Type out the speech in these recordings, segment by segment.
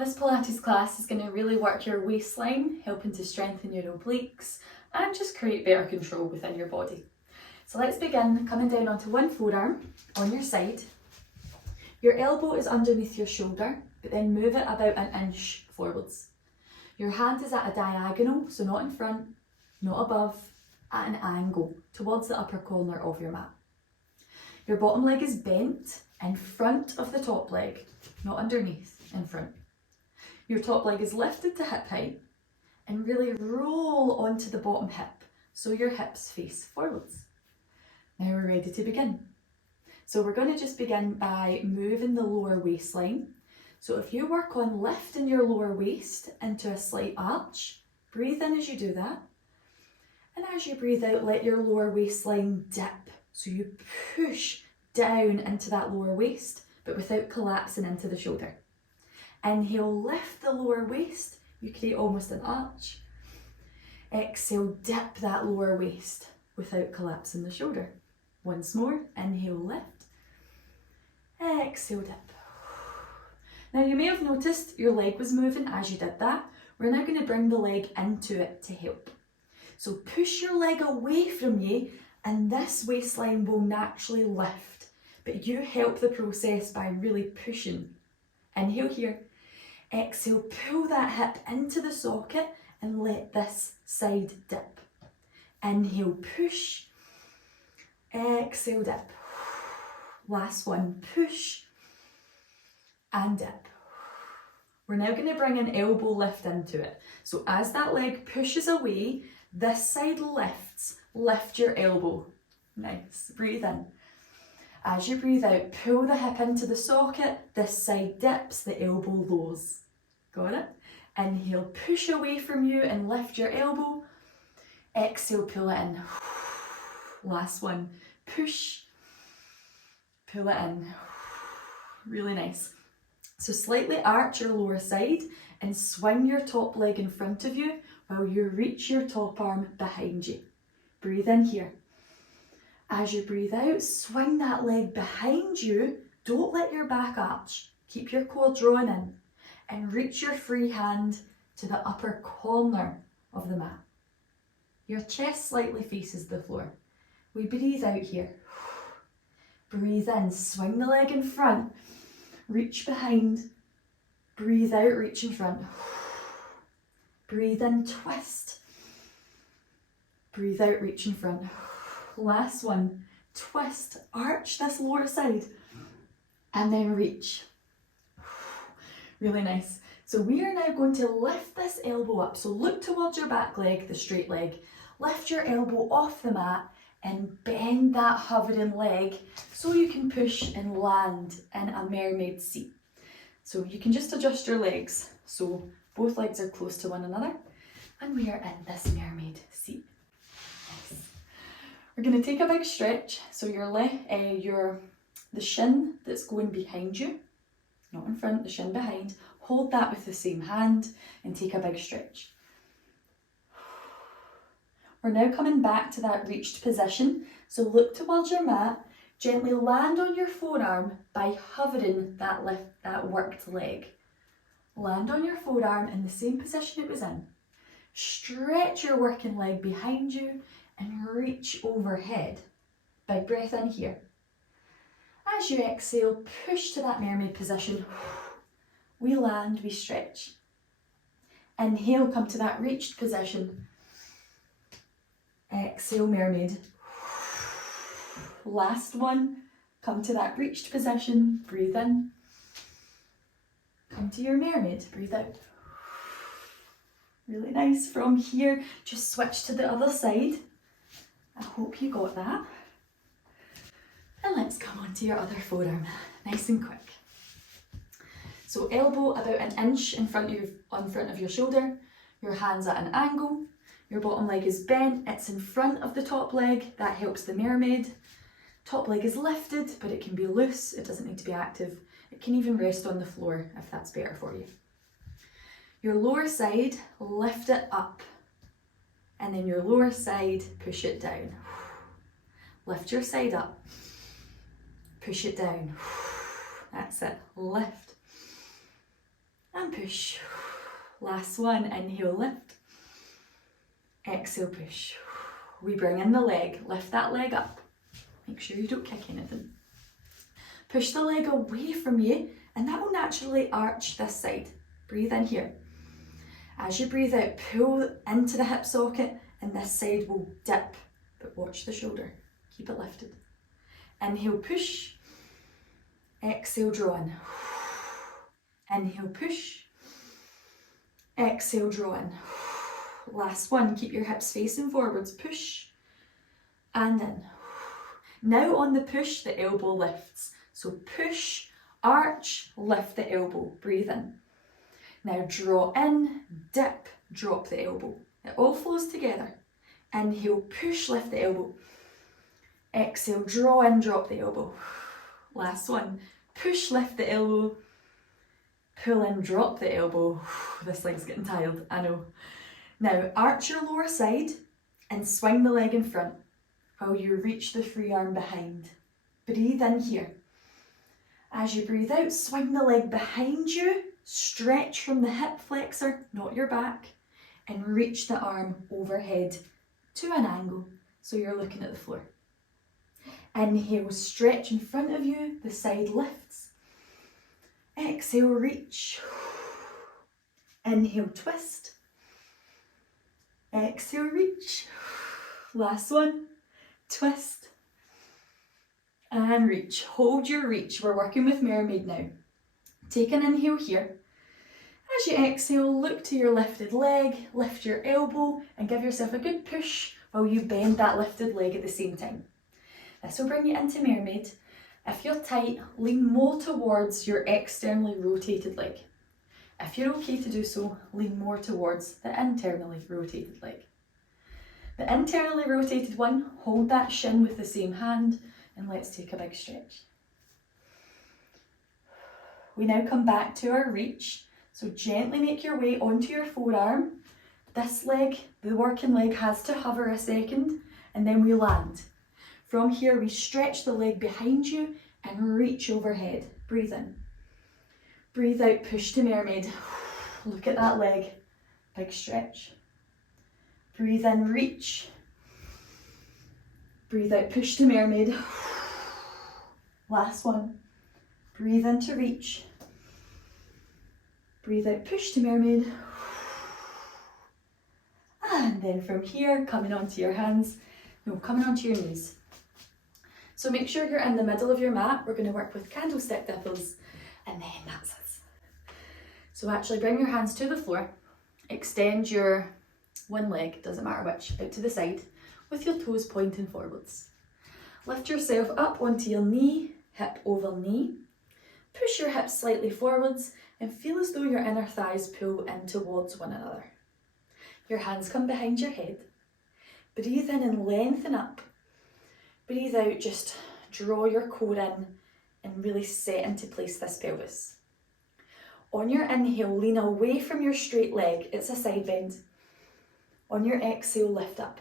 This Pilates class is going to really work your waistline, helping to strengthen your obliques and just create better control within your body. So let's begin coming down onto one forearm on your side. Your elbow is underneath your shoulder, but then move it about an inch forwards. Your hand is at a diagonal, so not in front, not above, at an angle towards the upper corner of your mat. Your bottom leg is bent in front of the top leg, not underneath, in front. Your top leg is lifted to hip height and really roll onto the bottom hip so your hips face forwards. Now we're ready to begin. So we're going to just begin by moving the lower waistline. So if you work on lifting your lower waist into a slight arch, breathe in as you do that. And as you breathe out, let your lower waistline dip. So you push down into that lower waist, but without collapsing into the shoulder. Inhale, lift the lower waist. You create almost an arch. Exhale, dip that lower waist without collapsing the shoulder. Once more, inhale, lift. Exhale, dip. Now you may have noticed your leg was moving as you did that. We're now going to bring the leg into it to help. So push your leg away from you and this waistline will naturally lift. But you help the process by really pushing. Inhale here. Exhale, pull that hip into the socket and let this side dip. Inhale, push. Exhale, dip. Last one, push and dip. We're now going to bring an elbow lift into it. So as that leg pushes away, this side lifts. Lift your elbow. Nice. Breathe in. As you breathe out, pull the hip into the socket. This side dips, the elbow lowers. Got it? Inhale, push away from you and lift your elbow. Exhale, pull it in. Last one. Push. Pull it in. Really nice. So slightly arch your lower side and swing your top leg in front of you while you reach your top arm behind you. Breathe in here. As you breathe out, swing that leg behind you. Don't let your back arch. Keep your core drawn in and reach your free hand to the upper corner of the mat. Your chest slightly faces the floor. We breathe out here. Breathe in, swing the leg in front, reach behind. Breathe out, reach in front. Breathe in, twist. Breathe out, reach in front. Last one, twist, arch this lower side, and then reach. Really nice. So we are now going to lift this elbow up. So look towards your back leg, the straight leg. Lift your elbow off the mat and bend that hovering leg so you can push and land in a mermaid seat. So you can just adjust your legs. So both legs are close to one another and we are in this mermaid seat. Nice. We're going to take a big stretch. So the shin that's going behind you, not in front, the shin behind, hold that with the same hand and take a big stretch. We're now coming back to that reached position. So look towards your mat, gently land on your forearm by hovering that worked leg. Land on your forearm in the same position it was in. Stretch your working leg behind you and reach overhead. Big breath in here. As you exhale, push to that mermaid position. We land, we stretch. Inhale, come to that reached position. Exhale, mermaid. Last one, come to that reached position. Breathe in. Come to your mermaid, breathe out. Really nice. From here, just switch to the other side. I hope you got that. And let's come on to your other forearm, nice and quick. So elbow about an inch in front of your shoulder, your hands at an angle, your bottom leg is bent, it's in front of the top leg, that helps the mermaid. Top leg is lifted, but it can be loose, it doesn't need to be active. It can even rest on the floor if that's better for you. Your lower side, lift it up. And then your lower side, push it down. Lift your side up. Push it down. That's it. Lift. and push. Last one, inhale, lift. Exhale, push. We bring in the leg, lift that leg up. Make sure you don't kick anything. Push the leg away from you and that will naturally arch this side. Breathe in here. As you breathe out, pull into the hip socket and this side will dip, but watch the shoulder. Keep it lifted. Inhale, push. Exhale, draw in. Inhale, push. Exhale, draw in. Last one, keep your hips facing forwards. Push and in. Now on the push, the elbow lifts. So push, arch, lift the elbow. Breathe in. Now draw in, dip, drop the elbow. It all flows together. Inhale, push, lift the elbow. Exhale, draw in, drop the elbow. Last one, push, lift the elbow. Pull in, drop the elbow. This leg's getting tired, I know. Now arch your lower side and swing the leg in front while you reach the free arm behind. Breathe in here. As you breathe out, swing the leg behind you, stretch from the hip flexor, not your back, and reach the arm overhead to an angle so you're looking at the floor. Inhale, stretch in front of you, the side lifts. Exhale, reach. Inhale, twist. Exhale, reach. Last one, twist. And reach. Hold your reach. We're working with Mermaid now. Take an inhale here. As you exhale, look to your lifted leg, lift your elbow and give yourself a good push while you bend that lifted leg at the same time. This will bring you into Mermaid. If you're tight, lean more towards your externally rotated leg. If you're okay to do so, lean more towards the internally rotated leg. The internally rotated one, hold that shin with the same hand and let's take a big stretch. We now come back to our reach. So gently make your way onto your forearm. This leg, the working leg, has to hover a second and then we land. From here we stretch the leg behind you and reach overhead. Breathe in. Breathe out, push to Mermaid. Look at that leg. Big stretch. Breathe in, reach. Breathe out, push to Mermaid. Last one. Breathe in to reach. Breathe out, push to Mermaid. And then from here, coming onto your hands, coming onto your knees. So make sure you're in the middle of your mat. We're going to work with candlestick dipples and then that's it. So actually bring your hands to the floor, extend your one leg, doesn't matter which, out to the side with your toes pointing forwards. Lift yourself up onto your knee, hip over knee. Push your hips slightly forwards and feel as though your inner thighs pull in towards one another. Your hands come behind your head. Breathe in and lengthen up. Breathe out, just draw your core in and really set into place this pelvis. On your inhale, lean away from your straight leg. It's a side bend. On your exhale, lift up.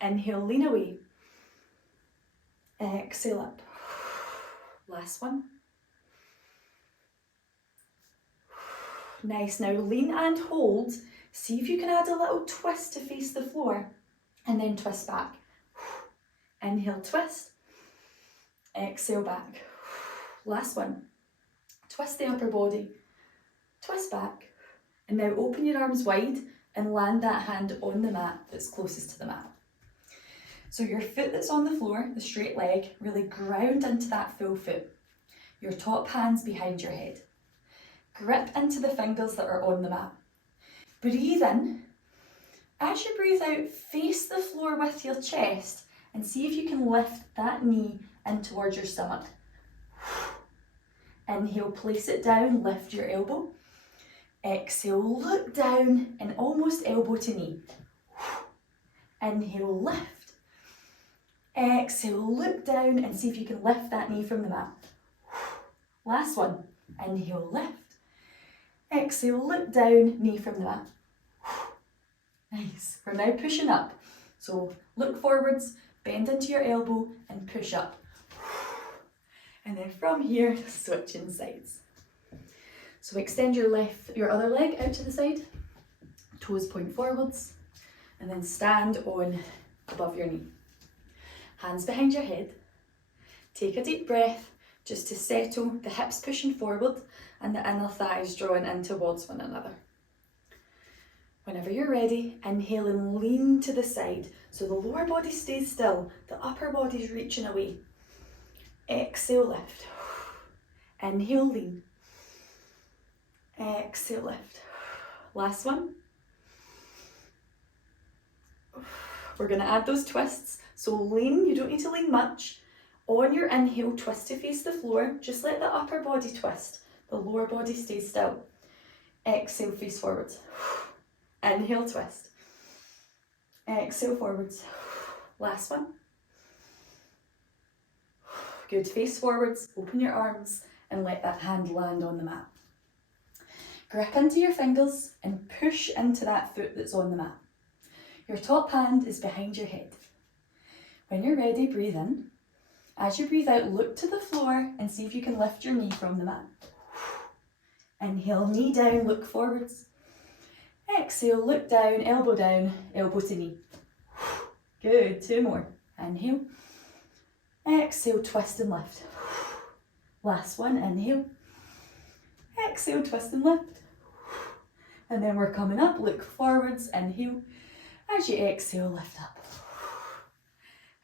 Inhale, lean away. Exhale up. Last one. Nice. Now lean and hold. See if you can add a little twist to face the floor and then twist back. Inhale, twist. Exhale, back. Last one. Twist the upper body. Twist back. And now open your arms wide and land that hand on the mat that's closest to the mat. So your foot that's on the floor, the straight leg, really ground into that full foot. Your top hand's behind your head. Grip into the fingers that are on the mat. Breathe in. As you breathe out, face the floor with your chest and see if you can lift that knee in towards your stomach. Inhale, place it down, lift your elbow. Exhale, look down and almost elbow to knee. Inhale, lift. Exhale, look down and see if you can lift that knee from the mat. Last one. Inhale, lift. Exhale, look down, knee from the mat. Nice. We're now pushing up. So look forwards, bend into your elbow and push up. And then from here, switching sides. So extend your other leg out to the side, toes point forwards, and then stand on above your knee. Hands behind your head. Take a deep breath just to settle the hips pushing forward and the inner thighs drawing in towards one another. Whenever you're ready, inhale and lean to the side so the lower body stays still, the upper body's reaching away. Exhale, lift. Inhale, lean. Exhale, lift. Last one. We're going to add those twists. So lean, you don't need to lean much. On your inhale, twist to face the floor. Just let the upper body twist. The lower body stays still. Exhale, face forwards. Inhale, twist. Exhale, forwards. Last one. Good, face forwards, open your arms and let that hand land on the mat. Grip into your fingers and push into that foot that's on the mat. Your top hand is behind your head. When you're ready, breathe in. As you breathe out, look to the floor and see if you can lift your knee from the mat. Inhale, knee down, look forwards. Exhale, look down, elbow to knee. Good, 2 more. Inhale. Exhale, twist and lift. Last one, inhale. Exhale, twist and lift. And then we're coming up, look forwards, inhale. As you exhale, lift up.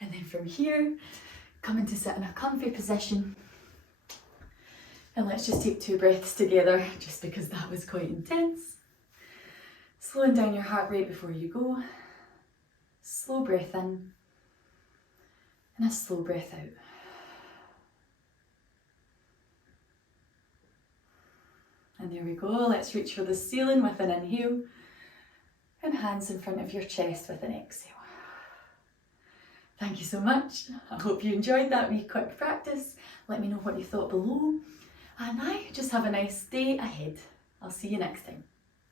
And then from here, come into sit in a comfy position. And let's just take 2 breaths together, just because that was quite intense. Slowing down your heart rate before you go. Slow breath in. And a slow breath out. And there we go. Let's reach for the ceiling with an inhale. And hands in front of your chest with an exhale. Thank you so much. I hope you enjoyed that wee quick practice. Let me know what you thought below. And just have a nice day ahead. I'll see you next time.